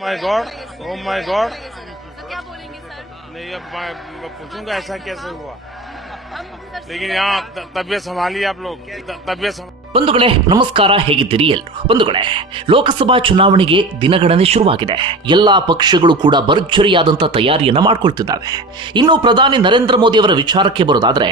My God, oh my God. तो क्या बोलेंगे सर? नहीं, अब मैं पूछूंगा ऐसा कैसे हुआ, सर लेकिन यहाँ तबीयत संभालिए आप लोग, तबीयत ಬಂಧುಗಳೇ ನಮಸ್ಕಾರ, ಹೇಗಿದ್ದೀರಿ ಎಲ್ಲರೂ? ಬಂಧುಗಳೇ, ಲೋಕಸಭಾ ಚುನಾವಣೆಗೆ ದಿನಗಣನೆ ಶುರುವಾಗಿದೆ. ಎಲ್ಲಾ ಪಕ್ಷಗಳು ಕೂಡ ಭರ್ಜರಿಯಾದಂಥ ತಯಾರಿಯನ್ನ ಮಾಡ್ಕೊಳ್ತಿದ್ದಾವೆ. ಇನ್ನು ಪ್ರಧಾನಿ ನರೇಂದ್ರ ಮೋದಿ ಅವರ ವಿಚಾರಕ್ಕೆ ಬರೋದಾದ್ರೆ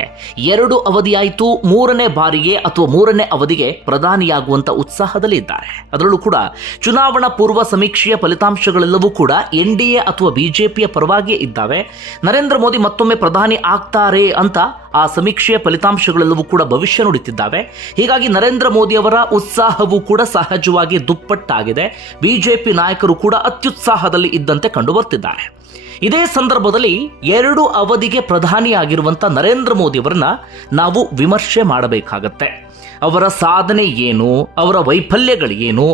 2 ಅವಧಿಯಾಯಿತು, 3ನೇ ಬಾರಿಗೆ ಅಥವಾ 3ನೇ ಅವಧಿಗೆ ಪ್ರಧಾನಿಯಾಗುವಂತ ಉತ್ಸಾಹದಲ್ಲಿ ಇದ್ದಾರೆ. ಅದರಲ್ಲೂ ಕೂಡ ಚುನಾವಣಾ ಪೂರ್ವ ಸಮೀಕ್ಷೆಯ ಫಲಿತಾಂಶಗಳೆಲ್ಲವೂ ಕೂಡ ಎನ್ಡಿಎ ಅಥವಾ ಬಿಜೆಪಿಯ ಪರವಾಗಿಯೇ ಇದ್ದಾವೆ. ನರೇಂದ್ರ ಮೋದಿ ಮತ್ತೊಮ್ಮೆ ಪ್ರಧಾನಿ ಆಗ್ತಾರೆ ಅಂತ ಆ ಸಮೀಕ್ಷೆಯ ಫಲಿತಾಂಶಗಳೆಲ್ಲವೂ ಕೂಡ ಭವಿಷ್ಯ ನುಡಿತಿದ್ದಾವೆ. ಹೀಗಾಗಿ ನರೇಂದ್ರ ಮೋದಿ ಅವರ ಉತ್ಸಾಹವೂ ಕೂಡ ಸಹಜವಾಗಿ ದುಪ್ಪಟ್ಟಾಗಿದೆ. ಬಿಜೆಪಿ ನಾಯಕರು ಕೂಡ ಅತ್ಯುತ್ಸಾಹದಲ್ಲಿ ಇದ್ದಂತೆ ಕಂಡು ಬರ್ತಿದ್ದಾರೆ. ಇದೇ ಸಂದರ್ಭದಲ್ಲಿ 2 ಅವಧಿಗೆ ಪ್ರಧಾನಿಯಾಗಿರುವಂಥ ನರೇಂದ್ರ ಮೋದಿ ಅವರನ್ನ ನಾವು ವಿಮರ್ಶೆ ಮಾಡಬೇಕಾಗತ್ತೆ. ಅವರ ಸಾಧನೆ ಏನು, ಅವರ ವೈಫಲ್ಯಗಳೇನು,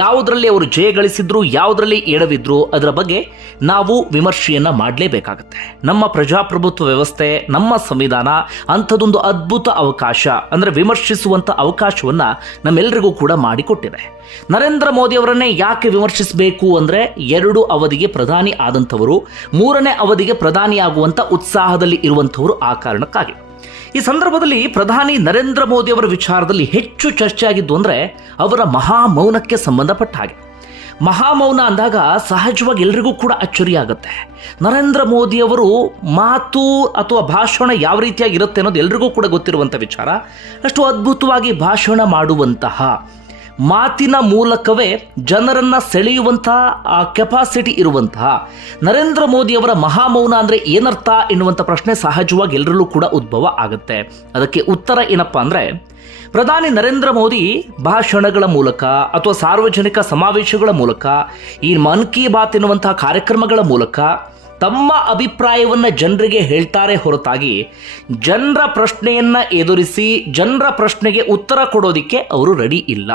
ಯಾವುದರಲ್ಲಿ ಅವರು ಜಯ ಗಳಿಸಿದ್ರು, ಯಾವುದರಲ್ಲಿ ಎಡವಿದ್ರು, ಅದರ ಬಗ್ಗೆ ನಾವು ವಿಮರ್ಶೆಯನ್ನ ಮಾಡಲೇಬೇಕಾಗತ್ತೆ. ನಮ್ಮ ಪ್ರಜಾಪ್ರಭುತ್ವ ವ್ಯವಸ್ಥೆ, ನಮ್ಮ ಸಂವಿಧಾನ ಅಂಥದ್ದೊಂದು ಅದ್ಭುತ ಅವಕಾಶ, ಅಂದರೆ ವಿಮರ್ಶಿಸುವಂಥ ಅವಕಾಶವನ್ನ ನಮ್ಮೆಲ್ಲರಿಗೂ ಕೂಡ ಮಾಡಿಕೊಟ್ಟಿದೆ. ನರೇಂದ್ರ ಮೋದಿ ಅವರನ್ನೇ ಯಾಕೆ ವಿಮರ್ಶಿಸಬೇಕು ಅಂದರೆ 2 ಅವಧಿಗೆ ಪ್ರಧಾನಿ ಆದಂಥವರು 3ನೇ ಅವಧಿಗೆ ಪ್ರಧಾನಿಯಾಗುವಂಥ ಉತ್ಸಾಹದಲ್ಲಿ ಇರುವಂಥವರು ಆ ಕಾರಣಕ್ಕಾಗಿ. ಈ ಸಂದರ್ಭದಲ್ಲಿ ಪ್ರಧಾನಿ ನರೇಂದ್ರ ಮೋದಿ ಅವರ ವಿಚಾರದಲ್ಲಿ ಹೆಚ್ಚು ಚರ್ಚೆ ಆಗಿದ್ದು ಅಂದರೆ ಅವರ ಮಹಾಮೌನಕ್ಕೆ ಸಂಬಂಧಪಟ್ಟ ಹಾಗೆ. ಮಹಾಮೌನ ಅಂದಾಗ ಸಹಜವಾಗಿ ಎಲ್ರಿಗೂ ಕೂಡ ಅಚ್ಚರಿಯಾಗುತ್ತೆ. ನರೇಂದ್ರ ಮೋದಿ ಅವರು ಮಾತು ಅಥವಾ ಭಾಷಣ ಯಾವ ರೀತಿಯಾಗಿರುತ್ತೆ ಅನ್ನೋದು ಎಲ್ರಿಗೂ ಕೂಡ ಗೊತ್ತಿರುವಂಥ ವಿಚಾರ. ಅಷ್ಟು ಅದ್ಭುತವಾಗಿ ಭಾಷಣ ಮಾಡುವಂತಹ, ಮಾತಿನ ಮೂಲಕವೇ ಜನರನ್ನ ಸೆಳೆಯುವಂತಹ ಆ ಕೆಪಾಸಿಟಿ ಇರುವಂತಹ ನರೇಂದ್ರ ಮೋದಿ ಅವರ ಮಹಾಮೌನ ಅಂದರೆ ಏನರ್ಥ ಎನ್ನುವಂಥ ಪ್ರಶ್ನೆ ಸಹಜವಾಗಿ ಎಲ್ಲರಲ್ಲೂ ಕೂಡ ಉದ್ಭವ ಆಗುತ್ತೆ. ಅದಕ್ಕೆ ಉತ್ತರ ಏನಪ್ಪಾ ಅಂದರೆ, ಪ್ರಧಾನಿ ನರೇಂದ್ರ ಮೋದಿ ಭಾಷಣಗಳ ಮೂಲಕ ಅಥವಾ ಸಾರ್ವಜನಿಕ ಸಮಾವೇಶಗಳ ಮೂಲಕ, ಈ ಮನ್ ಕಿ ಬಾತ್ ಎನ್ನುವಂತಹ ಕಾರ್ಯಕ್ರಮಗಳ ಮೂಲಕ ತಮ್ಮ ಅಭಿಪ್ರಾಯವನ್ನು ಜನರಿಗೆ ಹೇಳ್ತಾರೆ ಹೊರತಾಗಿ ಜನರ ಪ್ರಶ್ನೆಯನ್ನ ಎದುರಿಸಿ ಜನರ ಪ್ರಶ್ನೆಗೆ ಉತ್ತರ ಕೊಡೋದಿಕ್ಕೆ ಅವರು ರೆಡಿ ಇಲ್ಲ.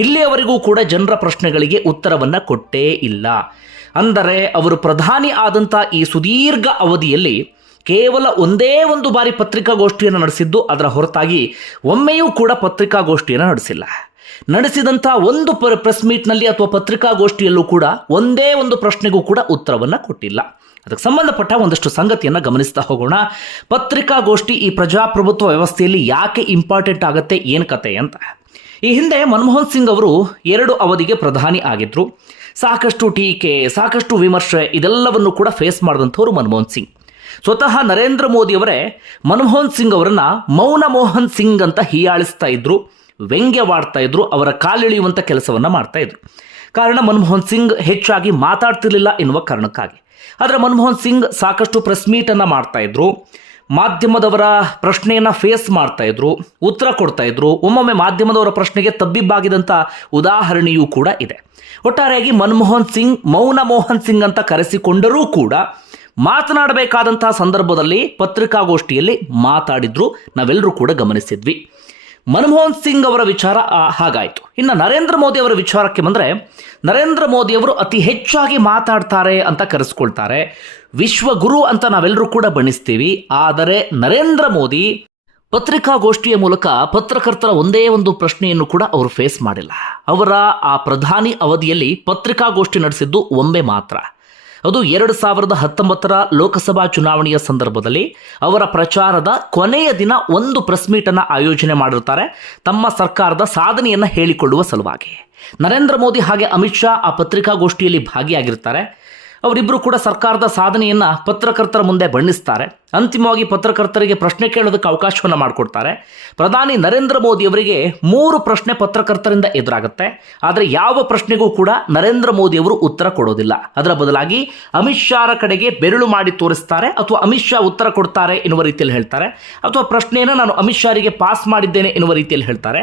ಇಲ್ಲಿಯವರೆಗೂ ಕೂಡ ಜನರ ಪ್ರಶ್ನೆಗಳಿಗೆ ಉತ್ತರವನ್ನು ಕೊಟ್ಟೇ ಇಲ್ಲ. ಅಂದರೆ ಅವರು ಪ್ರಧಾನಿ ಆದಂಥ ಈ ಸುದೀರ್ಘ ಅವಧಿಯಲ್ಲಿ ಕೇವಲ ಒಂದೇ ಒಂದು ಬಾರಿ ಪತ್ರಿಕಾಗೋಷ್ಠಿಯನ್ನು ನಡೆಸಿದ್ದು, ಅದರ ಹೊರತಾಗಿ ಒಮ್ಮೆಯೂ ಕೂಡ ಪತ್ರಿಕಾಗೋಷ್ಠಿಯನ್ನು ನಡೆಸಿಲ್ಲ. ನಡೆಸಿದಂಥ ಒಂದು ಪ್ರೆಸ್ ಮೀಟ್ನಲ್ಲಿ ಅಥವಾ ಪತ್ರಿಕಾಗೋಷ್ಠಿಯಲ್ಲೂ ಕೂಡ ಒಂದೇ ಒಂದು ಪ್ರಶ್ನೆಗೂ ಕೂಡ ಉತ್ತರವನ್ನು ಕೊಟ್ಟಿಲ್ಲ. ಅದಕ್ಕೆ ಸಂಬಂಧಪಟ್ಟ ಒಂದಷ್ಟು ಸಂಗತಿಯನ್ನು ಗಮನಿಸ್ತಾ ಹೋಗೋಣ. ಪತ್ರಿಕಾಗೋಷ್ಠಿ ಈ ಪ್ರಜಾಪ್ರಭುತ್ವ ವ್ಯವಸ್ಥೆಯಲ್ಲಿ ಯಾಕೆ ಇಂಪಾರ್ಟೆಂಟ್ ಆಗುತ್ತೆ, ಏನು ಕತೆ ಅಂತ. ಈ ಹಿಂದೆ ಮನಮೋಹನ್ ಸಿಂಗ್ ಅವರು 2 ಅವಧಿಗೆ ಪ್ರಧಾನಿ ಆಗಿದ್ರು. ಸಾಕಷ್ಟು ಟೀಕೆ, ಸಾಕಷ್ಟು ವಿಮರ್ಶೆ ಇದೆಲ್ಲವನ್ನು ಕೂಡ ಫೇಸ್ ಮಾಡಿದಂಥವ್ರು ಮನಮೋಹನ್ ಸಿಂಗ್. ಸ್ವತಃ ನರೇಂದ್ರ ಮೋದಿ ಅವರೇ ಮನಮೋಹನ್ ಸಿಂಗ್ ಅವರನ್ನ ಮೌನ ಮೋಹನ್ ಸಿಂಗ್ ಅಂತ ಹೀಯಾಳಿಸ್ತಾ ಇದ್ರು, ವ್ಯಂಗ್ಯವಾಡ್ತಾ ಇದ್ರು, ಅವರ ಕಾಲಿಳಿಯುವಂಥ ಕೆಲಸವನ್ನು ಮಾಡ್ತಾ ಇದ್ರು. ಕಾರಣ ಮನಮೋಹನ್ ಸಿಂಗ್ ಹೆಚ್ಚಾಗಿ ಮಾತಾಡ್ತಿರ್ಲಿಲ್ಲ ಎನ್ನುವ ಕಾರಣಕ್ಕಾಗಿ. ಆದರೆ ಮನಮೋಹನ್ ಸಿಂಗ್ ಸಾಕಷ್ಟು ಪ್ರೆಸ್ ಮೀಟನ್ನು ಮಾಡ್ತಾ ಇದ್ರು, ಮಾಧ್ಯಮದವರ ಪ್ರಶ್ನೆಯನ್ನು ಫೇಸ್ ಮಾಡ್ತಾ ಇದ್ರು, ಉತ್ತರ ಕೊಡ್ತಾ ಇದ್ರು. ಒಮ್ಮೊಮ್ಮೆ ಮಾಧ್ಯಮದವರ ಪ್ರಶ್ನೆಗೆ ತಬ್ಬಿಬ್ಬಾಗಿದಂಥ ಉದಾಹರಣೆಯೂ ಕೂಡ ಇದೆ. ಒಟ್ಟಾರೆಯಾಗಿ ಮನಮೋಹನ್ ಸಿಂಗ್ ಮೌನ ಮೋಹನ್ ಸಿಂಗ್ ಅಂತ ಕರೆಸಿಕೊಂಡರೂ ಕೂಡ ಮಾತನಾಡಬೇಕಾದಂತಹ ಸಂದರ್ಭದಲ್ಲಿ ಪತ್ರಿಕಾಗೋಷ್ಠಿಯಲ್ಲಿ ಮಾತಾಡಿದ್ರು, ನಾವೆಲ್ಲರೂ ಕೂಡ ಗಮನಿಸಿದ್ವಿ. ಮನಮೋಹನ್ ಸಿಂಗ್ ಅವರ ವಿಚಾರ ಹಾಗಾಯಿತು. ಇನ್ನು ನರೇಂದ್ರ ಮೋದಿ ಅವರ ವಿಚಾರಕ್ಕೆ ಬಂದರೆ, ನರೇಂದ್ರ ಮೋದಿ ಅವರು ಅತಿ ಹೆಚ್ಚಾಗಿ ಮಾತಾಡ್ತಾರೆ ಅಂತ ಕರೆಸ್ಕೊಳ್ತಾರೆ, ವಿಶ್ವಗುರು ಅಂತ ನಾವೆಲ್ಲರೂ ಕೂಡ ಬಣ್ಣಿಸ್ತೀವಿ. ಆದರೆ ನರೇಂದ್ರ ಮೋದಿ ಪತ್ರಿಕಾಗೋಷ್ಠಿಯ ಮೂಲಕ ಪತ್ರಕರ್ತರ ಒಂದೇ ಒಂದು ಪ್ರಶ್ನೆಯನ್ನು ಕೂಡ ಅವರು ಫೇಸ್ ಮಾಡಿಲ್ಲ. ಅವರ ಆ ಪ್ರಧಾನಿ ಅವಧಿಯಲ್ಲಿ ಪತ್ರಿಕಾಗೋಷ್ಠಿ ನಡೆಸಿದ್ದು ಒಮ್ಮೆ ಮಾತ್ರ. ಅದು 2019 ಲೋಕಸಭಾ ಚುನಾವಣೆಯ ಸಂದರ್ಭದಲ್ಲಿ ಅವರ ಪ್ರಚಾರದ ಕೊನೆಯ ದಿನ ಒಂದು ಪ್ರೆಸ್ ಮೀಟನ್ನು ಆಯೋಜನೆ ಮಾಡಿರ್ತಾರೆ, ತಮ್ಮ ಸರ್ಕಾರದ ಸಾಧನೆಯನ್ನು ಹೇಳಿಕೊಳ್ಳುವ ಸಲುವಾಗಿ. ನರೇಂದ್ರ ಮೋದಿ ಹಾಗೆ ಅಮಿತ್ ಶಾ ಆ ಪತ್ರಿಕಾಗೋಷ್ಠಿಯಲ್ಲಿ ಭಾಗಿಯಾಗಿರ್ತಾರೆ. ಅವರಿಬ್ಬರು ಕೂಡ ಸರ್ಕಾರದ ಸಾಧನೆಯನ್ನು ಪತ್ರಕರ್ತರ ಮುಂದೆ ಬಣ್ಣಿಸ್ತಾರೆ. ಅಂತಿಮವಾಗಿ ಪತ್ರಕರ್ತರಿಗೆ ಪ್ರಶ್ನೆ ಕೇಳೋದಕ್ಕೆ ಅವಕಾಶವನ್ನು ಮಾಡಿಕೊಡ್ತಾರೆ. ಪ್ರಧಾನಿ ನರೇಂದ್ರ ಮೋದಿ ಅವರಿಗೆ 3 ಪ್ರಶ್ನೆ ಪತ್ರಕರ್ತರಿಂದ ಎದುರಾಗುತ್ತೆ. ಆದರೆ ಯಾವ ಪ್ರಶ್ನೆಗೂ ಕೂಡ ನರೇಂದ್ರ ಮೋದಿ ಅವರು ಉತ್ತರ ಕೊಡೋದಿಲ್ಲ. ಅದರ ಬದಲಾಗಿ ಅಮಿತ್ ಶಾರ ಕಡೆಗೆ ಬೆರಳು ಮಾಡಿ ತೋರಿಸ್ತಾರೆ, ಅಥವಾ ಅಮಿತ್ ಶಾ ಉತ್ತರ ಕೊಡ್ತಾರೆ ಎನ್ನುವ ರೀತಿಯಲ್ಲಿ ಹೇಳ್ತಾರೆ, ಅಥವಾ ಪ್ರಶ್ನೆಯನ್ನು ನಾನು ಅಮಿತ್ ಶಾರಿಗೆ ಪಾಸ್ ಮಾಡಿದ್ದೇನೆ ಎನ್ನುವ ರೀತಿಯಲ್ಲಿ ಹೇಳ್ತಾರೆ.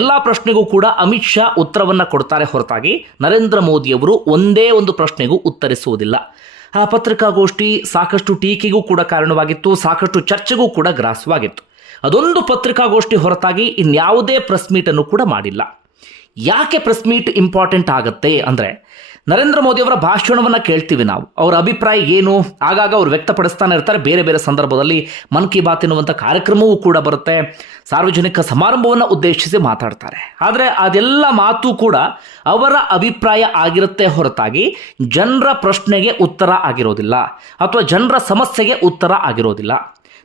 ಎಲ್ಲ ಪ್ರಶ್ನೆಗೂ ಕೂಡ ಅಮಿತ್ ಶಾ ಉತ್ತರವನ್ನು ಕೊಡ್ತಾರೆ ಹೊರತಾಗಿ ನರೇಂದ್ರ ಮೋದಿ ಅವರು ಒಂದೇ ಒಂದು ಪ್ರಶ್ನೆಗೂ ಉತ್ತರಿಸುವುದಿಲ್ಲ. ಆ ಪತ್ರಿಕಾಗೋಷ್ಠಿ ಸಾಕಷ್ಟು ಟೀಕೆಗೂ ಕೂಡ ಕಾರಣವಾಗಿತ್ತು, ಸಾಕಷ್ಟು ಚರ್ಚೆಗೂ ಕೂಡ ಗ್ರಾಸವಾಗಿತ್ತು. ಅದೊಂದು ಪತ್ರಿಕಾಗೋಷ್ಠಿ ಹೊರತಾಗಿ ಇನ್ಯಾವುದೇ ಪ್ರೆಸ್ ಮೀಟನ್ನು ಕೂಡ ಮಾಡಿಲ್ಲ. ಯಾಕೆ ಪ್ರೆಸ್ ಮೀಟ್ ಇಂಪಾರ್ಟೆಂಟ್ ಆಗುತ್ತೆ ಅಂದರೆ, ನರೇಂದ್ರ ಮೋದಿ ಅವರ ಭಾಷಣವನ್ನು ಕೇಳ್ತೀವಿ ನಾವು, ಅವರ ಅಭಿಪ್ರಾಯ ಏನು ಆಗಾಗ ಅವರು ವ್ಯಕ್ತಪಡಿಸ್ತಾನೆ ಇರ್ತಾರೆ. ಬೇರೆ ಬೇರೆ ಸಂದರ್ಭದಲ್ಲಿ ಮನ್ ಕಿ ಬಾತ್ ಎನ್ನುವಂಥ ಕಾರ್ಯಕ್ರಮವೂ ಕೂಡ ಬರುತ್ತೆ, ಸಾರ್ವಜನಿಕ ಸಮಾರಂಭವನ್ನು ಉದ್ದೇಶಿಸಿ ಮಾತಾಡ್ತಾರೆ. ಆದರೆ ಅದೆಲ್ಲ ಮಾತು ಕೂಡ ಅವರ ಅಭಿಪ್ರಾಯ ಆಗಿರುತ್ತೆ ಹೊರತಾಗಿ ಜನರ ಪ್ರಶ್ನೆಗೆ ಉತ್ತರ ಆಗಿರೋದಿಲ್ಲ ಅಥವಾ ಜನರ ಸಮಸ್ಯೆಗೆ ಉತ್ತರ ಆಗಿರೋದಿಲ್ಲ.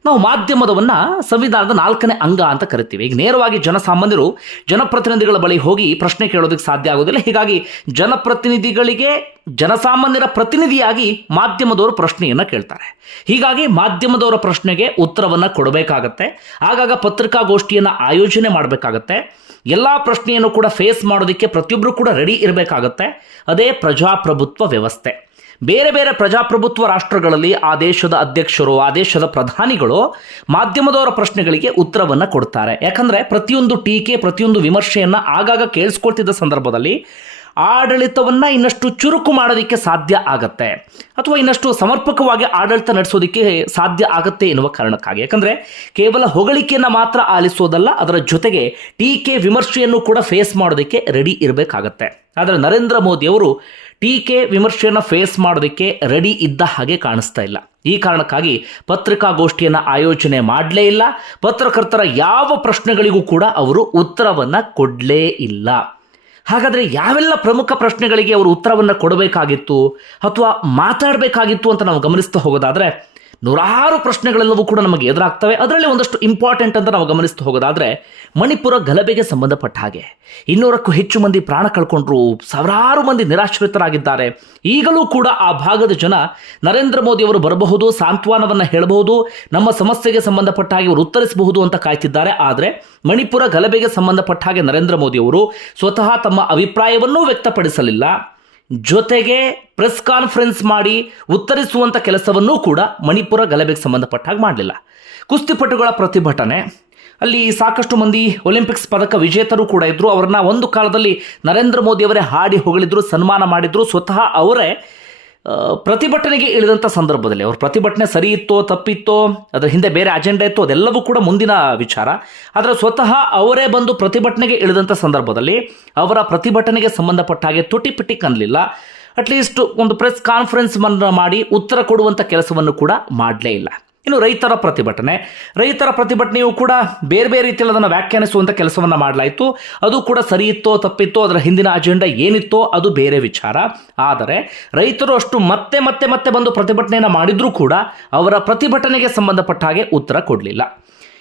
ನಾವು ಮಾಧ್ಯಮದವನ್ನು ಸಂವಿಧಾನದ 4ನೇ ಅಂಗ ಅಂತ ಕರಿತೀವಿ. ಈಗ ನೇರವಾಗಿ ಜನಸಾಮಾನ್ಯರು ಜನಪ್ರತಿನಿಧಿಗಳ ಬಳಿ ಹೋಗಿ ಪ್ರಶ್ನೆ ಕೇಳೋದಕ್ಕೆ ಸಾಧ್ಯ ಆಗೋದಿಲ್ಲ. ಹೀಗಾಗಿ ಜನಪ್ರತಿನಿಧಿಗಳಿಗೆ ಜನಸಾಮಾನ್ಯರ ಪ್ರತಿನಿಧಿಯಾಗಿ ಮಾಧ್ಯಮದವರು ಪ್ರಶ್ನೆಯನ್ನು ಕೇಳ್ತಾರೆ. ಹೀಗಾಗಿ ಮಾಧ್ಯಮದವರ ಪ್ರಶ್ನೆಗೆ ಉತ್ತರವನ್ನು ಕೊಡಬೇಕಾಗತ್ತೆ. ಆಗಾಗ ಪತ್ರಿಕಾಗೋಷ್ಠಿಯನ್ನು ಆಯೋಜನೆ ಮಾಡಬೇಕಾಗತ್ತೆ. ಎಲ್ಲ ಪ್ರಶ್ನೆಯನ್ನು ಕೂಡ ಫೇಸ್ ಮಾಡೋದಕ್ಕೆ ಪ್ರತಿಯೊಬ್ಬರು ಕೂಡ ರೆಡಿ ಇರಬೇಕಾಗತ್ತೆ. ಅದೇ ಪ್ರಜಾಪ್ರಭುತ್ವ ವ್ಯವಸ್ಥೆ. ಬೇರೆ ಬೇರೆ ಪ್ರಜಾಪ್ರಭುತ್ವ ರಾಷ್ಟ್ರಗಳಲ್ಲಿ ಆ ದೇಶದ ಅಧ್ಯಕ್ಷರು, ಆ ದೇಶದ ಪ್ರಧಾನಿಗಳು ಮಾಧ್ಯಮದವರ ಪ್ರಶ್ನೆಗಳಿಗೆ ಉತ್ತರವನ್ನು ಕೊಡ್ತಾರೆ. ಯಾಕಂದರೆ ಪ್ರತಿಯೊಂದು ಟೀಕೆ, ಪ್ರತಿಯೊಂದು ವಿಮರ್ಶೆಯನ್ನು ಆಗಾಗ ಕೇಳಿಸ್ಕೊಳ್ತಿದ್ದ ಸಂದರ್ಭದಲ್ಲಿ ಆಡಳಿತವನ್ನು ಇನ್ನಷ್ಟು ಚುರುಕು ಮಾಡೋದಕ್ಕೆ ಸಾಧ್ಯ ಆಗತ್ತೆ ಅಥವಾ ಇನ್ನಷ್ಟು ಸಮರ್ಪಕವಾಗಿ ಆಡಳಿತ ನಡೆಸೋದಕ್ಕೆ ಸಾಧ್ಯ ಆಗುತ್ತೆ ಎನ್ನುವ ಕಾರಣಕ್ಕಾಗಿ. ಯಾಕಂದರೆ ಕೇವಲ ಹೊಗಳಿಕೆಯನ್ನು ಮಾತ್ರ ಆಲಿಸೋದಲ್ಲ, ಅದರ ಜೊತೆಗೆ ಟೀಕೆ ವಿಮರ್ಶೆಯನ್ನು ಕೂಡ ಫೇಸ್ ಮಾಡೋದಕ್ಕೆ ರೆಡಿ ಇರಬೇಕಾಗತ್ತೆ. ಆದರೆ ನರೇಂದ್ರ ಮೋದಿಯವರು ಟೀಕೆ ವಿಮರ್ಶೆಯನ್ನು ಫೇಸ್ ಮಾಡೋದಕ್ಕೆ ರೆಡಿ ಇದ್ದ ಹಾಗೆ ಕಾಣಿಸ್ತಾ ಇಲ್ಲ. ಈ ಕಾರಣಕ್ಕಾಗಿ ಪತ್ರಿಕಾಗೋಷ್ಠಿಯನ್ನು ಆಯೋಜನೆ ಮಾಡಲೇ ಇಲ್ಲ. ಪತ್ರಕರ್ತರ ಯಾವ ಪ್ರಶ್ನೆಗಳಿಗೂ ಕೂಡ ಅವರು ಉತ್ತರವನ್ನು ಕೊಡಲೇ ಇಲ್ಲ. ಹಾಗಾದರೆ ಯಾವೆಲ್ಲ ಪ್ರಮುಖ ಪ್ರಶ್ನೆಗಳಿಗೆ ಅವರು ಉತ್ತರವನ್ನು ಕೊಡಬೇಕಾಗಿತ್ತು ಅಥವಾ ಮಾತಾಡಬೇಕಾಗಿತ್ತು ಅಂತ ನಾವು ಗಮನಿಸ್ತಾ ಹೋಗೋದಾದರೆ ನೂರಾರು ಪ್ರಶ್ನೆಗಳೆಲ್ಲವೂ ಕೂಡ ನಮಗೆ ಎದುರಾಗ್ತವೆ. ಅದರಲ್ಲಿ ಒಂದಷ್ಟು ಇಂಪಾರ್ಟೆಂಟ್ ಅಂತ ನಾವು ಗಮನಿಸ್ತಾ ಹೋಗೋದಾದರೆ ಮಣಿಪುರ ಗಲಭೆಗೆ ಸಂಬಂಧಪಟ್ಟ ಹಾಗೆ 200ಕ್ಕೂ ಹೆಚ್ಚು ಮಂದಿ ಪ್ರಾಣ ಕಳ್ಕೊಂಡ್ರು, ಸಾವಿರಾರು ಮಂದಿ ನಿರಾಶ್ರಿತರಾಗಿದ್ದಾರೆ. ಈಗಲೂ ಕೂಡ ಆ ಭಾಗದ ಜನ ನರೇಂದ್ರ ಮೋದಿ ಅವರು ಬರಬಹುದು, ಸಾಂತ್ವನವನ್ನು ಹೇಳಬಹುದು, ನಮ್ಮ ಸಮಸ್ಯೆಗೆ ಸಂಬಂಧಪಟ್ಟ ಹಾಗೆ ಅವರು ಉತ್ತರಿಸಬಹುದು ಅಂತ ಕಾಯ್ತಿದ್ದಾರೆ. ಆದರೆ ಮಣಿಪುರ ಗಲಭೆಗೆ ಸಂಬಂಧಪಟ್ಟ ಹಾಗೆ ನರೇಂದ್ರ ಮೋದಿ ಅವರು ಸ್ವತಃ ತಮ್ಮ ಅಭಿಪ್ರಾಯವನ್ನೂ ವ್ಯಕ್ತಪಡಿಸಲಿಲ್ಲ. ಜೊತೆಗೆ ಪ್ರೆಸ್ ಕಾನ್ಫರೆನ್ಸ್ ಮಾಡಿ ಉತ್ತರಿಸುವಂಥ ಕೆಲಸವನ್ನೂ ಕೂಡ ಮಣಿಪುರ ಗಲಭೆಗೆ ಸಂಬಂಧಪಟ್ಟ ಹಾಗೆ ಮಾಡಲಿಲ್ಲ. ಕುಸ್ತಿಪಟುಗಳ ಪ್ರತಿಭಟನೆ, ಅಲ್ಲಿ ಸಾಕಷ್ಟು ಮಂದಿ ಒಲಿಂಪಿಕ್ಸ್ ಪದಕ ವಿಜೇತರು ಕೂಡ ಇದ್ದರು. ಅವರನ್ನ ಒಂದು ಕಾಲದಲ್ಲಿ ನರೇಂದ್ರ ಮೋದಿ ಅವರೇ ಹಾಡಿ ಹೊಗಳಿದ್ರು, ಸನ್ಮಾನ ಮಾಡಿದ್ರು. ಸ್ವತಃ ಅವರೇ ಪ್ರತಿಭಟನೆಗೆ ಇಳಿದಂಥ ಸಂದರ್ಭದಲ್ಲಿ ಅವ್ರ ಪ್ರತಿಭಟನೆ ಸರಿ ಇತ್ತೋ ತಪ್ಪಿತ್ತೋ, ಅದರ ಹಿಂದೆ ಬೇರೆ ಅಜೆಂಡಾ ಇತ್ತೋ, ಅದೆಲ್ಲವೂ ಕೂಡ ಮುಂದಿನ ವಿಚಾರ. ಆದರೆ ಸ್ವತಃ ಅವರೇ ಬಂದು ಪ್ರತಿಭಟನೆಗೆ ಇಳಿದಂಥ ಸಂದರ್ಭದಲ್ಲಿ ಅವರ ಪ್ರತಿಭಟನೆಗೆ ಸಂಬಂಧಪಟ್ಟ ಹಾಗೆ ತುಟಿಪಿಟಿ ಕನ್ನಲಿಲ್ಲ. ಅಟ್ಲೀಸ್ಟ್ ಒಂದು ಪ್ರೆಸ್ ಕಾನ್ಫರೆನ್ಸ್ ಮಾಡಿ ಉತ್ತರ ಕೊಡುವಂಥ ಕೆಲಸವನ್ನು ಕೂಡ ಮಾಡಲೇ ಇಲ್ಲ. ಇನ್ನು ರೈತರ ಪ್ರತಿಭಟನೆಯೂ ಕೂಡ ಬೇರೆ ಬೇರೆ ರೀತಿಯಲ್ಲಿ ಅದನ್ನು ವ್ಯಾಖ್ಯಾನಿಸುವಂಥ ಕೆಲಸವನ್ನು ಮಾಡಲಾಯಿತು. ಅದು ಕೂಡ ಸರಿ ಇತ್ತೋ ತಪ್ಪಿತ್ತೋ, ಅದರ ಹಿಂದಿನ ಅಜೆಂಡಾ ಏನಿತ್ತೋ ಅದು ಬೇರೆ ವಿಚಾರ. ಆದರೆ ರೈತರು ಅಷ್ಟು ಮತ್ತೆ ಮತ್ತೆ ಮತ್ತೆ ಬಂದು ಪ್ರತಿಭಟನೆಯನ್ನು ಮಾಡಿದರೂ ಕೂಡ ಅವರ ಪ್ರತಿಭಟನೆಗೆ ಸಂಬಂಧಪಟ್ಟ ಹಾಗೆ ಉತ್ತರ ಕೊಡಲಿಲ್ಲ.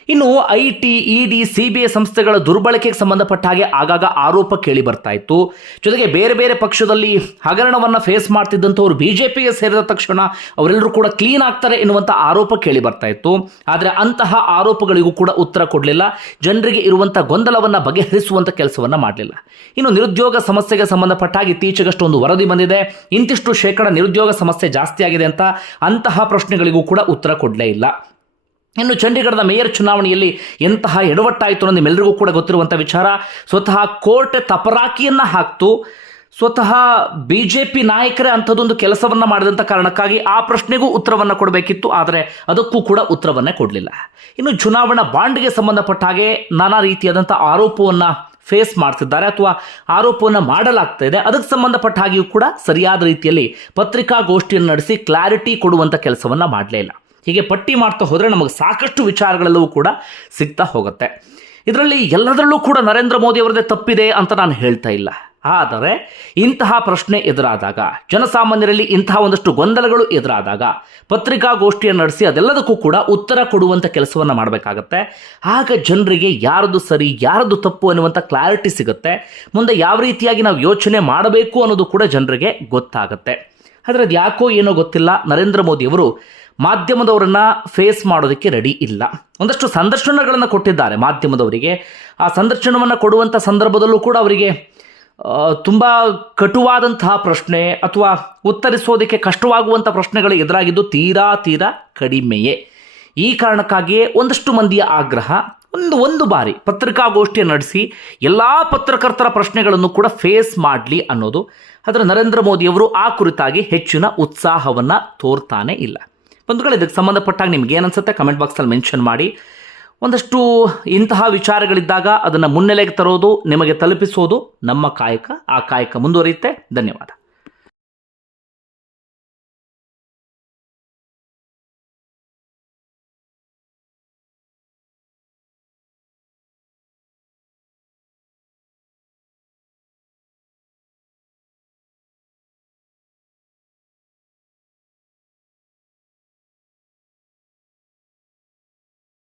ಇನ್ನು IT, ED, CBI ಸಂಸ್ಥೆಗಳ ದುರ್ಬಳಕೆಗೆ ಸಂಬಂಧಪಟ್ಟ ಹಾಗೆ ಆಗಾಗ ಆರೋಪ ಕೇಳಿ ಬರ್ತಾ ಇತ್ತು. ಜೊತೆಗೆ ಬೇರೆ ಬೇರೆ ಪಕ್ಷದಲ್ಲಿ ಹಗರಣವನ್ನು ಫೇಸ್ ಮಾಡ್ತಿದ್ದಂಥವ್ರು BJPಗೆ ಸೇರಿದ ತಕ್ಷಣ ಅವರೆಲ್ಲರೂ ಕೂಡ ಕ್ಲೀನ್ ಆಗ್ತಾರೆ ಎನ್ನುವಂಥ ಆರೋಪ ಕೇಳಿ ಬರ್ತಾ ಇತ್ತು. ಆದರೆ ಅಂತಹ ಆರೋಪಗಳಿಗೂ ಕೂಡ ಉತ್ತರ ಕೊಡಲಿಲ್ಲ. ಜನರಿಗೆ ಇರುವಂಥ ಗೊಂದಲವನ್ನು ಬಗೆಹರಿಸುವಂಥ ಕೆಲಸವನ್ನು ಮಾಡಲಿಲ್ಲ. ಇನ್ನು ನಿರುದ್ಯೋಗ ಸಮಸ್ಯೆಗೆ ಸಂಬಂಧಪಟ್ಟ ಹಾಗೆ ಇತ್ತೀಚೆಗಷ್ಟು ಒಂದು ವರದಿ ಬಂದಿದೆ, ಇಂತಿಷ್ಟು ಶೇಕಡ ನಿರುದ್ಯೋಗ ಸಮಸ್ಯೆ ಜಾಸ್ತಿ ಆಗಿದೆ ಅಂತ. ಅಂತಹ ಪ್ರಶ್ನೆಗಳಿಗೂ ಕೂಡ ಉತ್ತರ ಕೊಡಲೇ ಇಲ್ಲ. ಇನ್ನು ಚಂಡೀಗಢದ ಮೇಯರ್ ಚುನಾವಣೆಯಲ್ಲಿ ಎಂತಹ ಎಡವಟ್ಟಾಯಿತು ಅನ್ನೋದು ನಿಮ್ಮೆಲ್ಲರಿಗೂ ಕೂಡ ಗೊತ್ತಿರುವಂಥ ವಿಚಾರ. ಸ್ವತಃ ಕೋರ್ಟ್ ತಪರಾಕಿಯನ್ನು ಹಾಕ್ತು. ಸ್ವತಃ BJP ನಾಯಕರೇ ಅಂಥದ್ದೊಂದು ಕೆಲಸವನ್ನು ಮಾಡಿದಂಥ ಕಾರಣಕ್ಕಾಗಿ ಆ ಪ್ರಶ್ನೆಗೂ ಉತ್ತರವನ್ನು ಕೊಡಬೇಕಿತ್ತು. ಆದರೆ ಅದಕ್ಕೂ ಕೂಡ ಉತ್ತರವನ್ನೇ ಕೊಡಲಿಲ್ಲ. ಇನ್ನು ಚುನಾವಣಾ ಬಾಂಡ್ಗೆ ಸಂಬಂಧಪಟ್ಟ ಹಾಗೆ ನಾನಾ ರೀತಿಯಾದಂಥ ಆರೋಪವನ್ನು ಫೇಸ್ ಮಾಡ್ತಿದ್ದಾರೆ ಅಥವಾ ಆರೋಪವನ್ನು ಮಾಡಲಾಗ್ತಾ ಇದೆ. ಅದಕ್ಕೆ ಸಂಬಂಧಪಟ್ಟ ಹಾಗೆಯೂ ಕೂಡ ಸರಿಯಾದ ರೀತಿಯಲ್ಲಿ ಪತ್ರಿಕಾಗೋಷ್ಠಿಯನ್ನು ನಡೆಸಿ ಕ್ಲಾರಿಟಿ ಕೊಡುವಂಥ ಕೆಲಸವನ್ನು ಮಾಡಲೇ ಇಲ್ಲ. ಹೀಗೆ ಪಟ್ಟಿ ಮಾಡ್ತಾ ಹೋದರೆ ನಮಗೆ ಸಾಕಷ್ಟು ವಿಚಾರಗಳೆಲ್ಲವೂ ಕೂಡ ಸಿಗ್ತಾ ಹೋಗುತ್ತೆ. ಇದರಲ್ಲಿ ಎಲ್ಲದರಲ್ಲೂ ಕೂಡ ನರೇಂದ್ರ ಮೋದಿ ಅವರದೇ ತಪ್ಪಿದೆ ಅಂತ ನಾನು ಹೇಳ್ತಾ ಇಲ್ಲ. ಆದರೆ ಇಂತಹ ಪ್ರಶ್ನೆ ಎದುರಾದಾಗ, ಜನಸಾಮಾನ್ಯರಲ್ಲಿ ಇಂತಹ ಒಂದಷ್ಟು ಗೊಂದಲಗಳು ಎದುರಾದಾಗ ಪತ್ರಿಕಾಗೋಷ್ಠಿಯನ್ನು ನಡೆಸಿ ಅದೆಲ್ಲದಕ್ಕೂ ಕೂಡ ಉತ್ತರ ಕೊಡುವಂಥ ಕೆಲಸವನ್ನು ಮಾಡಬೇಕಾಗತ್ತೆ. ಆಗ ಜನರಿಗೆ ಯಾರದು ಸರಿ ಯಾರದು ತಪ್ಪು ಅನ್ನುವಂಥ ಕ್ಲಾರಿಟಿ ಸಿಗುತ್ತೆ. ಮುಂದೆ ಯಾವ ರೀತಿಯಾಗಿ ನಾವು ಯೋಚನೆ ಮಾಡಬೇಕು ಅನ್ನೋದು ಕೂಡ ಜನರಿಗೆ ಗೊತ್ತಾಗುತ್ತೆ. ಆದರೆ ಅದು ಯಾಕೋ ಏನೋ ಗೊತ್ತಿಲ್ಲ, ನರೇಂದ್ರ ಮೋದಿಯವರು ಮಾಧ್ಯಮದವರನ್ನು ಫೇಸ್ ಮಾಡೋದಕ್ಕೆ ರೆಡಿ ಇಲ್ಲ. ಒಂದಷ್ಟು ಸಂದರ್ಶನಗಳನ್ನು ಕೊಟ್ಟಿದ್ದಾರೆ ಮಾಧ್ಯಮದವರಿಗೆ. ಆ ಸಂದರ್ಶನವನ್ನು ಕೊಡುವಂಥ ಸಂದರ್ಭದಲ್ಲೂ ಕೂಡ ಅವರಿಗೆ ತುಂಬ ಕಟುವಾದಂತಹ ಪ್ರಶ್ನೆ ಅಥವಾ ಉತ್ತರಿಸೋದಕ್ಕೆ ಕಷ್ಟವಾಗುವಂಥ ಪ್ರಶ್ನೆಗಳು ಎದುರಾಗಿದ್ದು ತೀರಾ ಕಡಿಮೆಯೇ. ಈ ಕಾರಣಕ್ಕಾಗಿಯೇ ಒಂದಷ್ಟು ಮಂದಿಯ ಆಗ್ರಹ, ಒಂದು ಬಾರಿ ಪತ್ರಿಕಾಗೋಷ್ಠಿಯನ್ನು ನಡೆಸಿ ಎಲ್ಲ ಪತ್ರಕರ್ತರ ಪ್ರಶ್ನೆಗಳನ್ನು ಕೂಡ ಫೇಸ್ ಮಾಡಲಿ ಅನ್ನೋದು. ಆದರೆ ನರೇಂದ್ರ ಮೋದಿಯವರು ಆ ಕುರಿತಾಗಿ ಹೆಚ್ಚಿನ ಉತ್ಸಾಹವನ್ನು ತೋರ್ತಾನೆ ಇಲ್ಲ. ಬಂಧುಗಳು, ಇದಕ್ಕೆ ಸಂಬಂಧಪಟ್ಟಾಗ ನಿಮ್ಗೆ ಏನನ್ಸುತ್ತೆ ಕಮೆಂಟ್ ಬಾಕ್ಸಲ್ಲಿ ಮೆನ್ಷನ್ ಮಾಡಿ. ಒಂದಷ್ಟು ಇಂತಹ ವಿಚಾರಗಳಿದ್ದಾಗ ಅದನ್ನು ಮುನ್ನೆಲೆಗೆ ತರೋದು, ನಿಮಗೆ ತಲುಪಿಸೋದು ನಮ್ಮ ಕಾಯಕ. ಆ ಕಾಯಕ ಮುಂದುವರಿಯುತ್ತೆ. ಧನ್ಯವಾದ.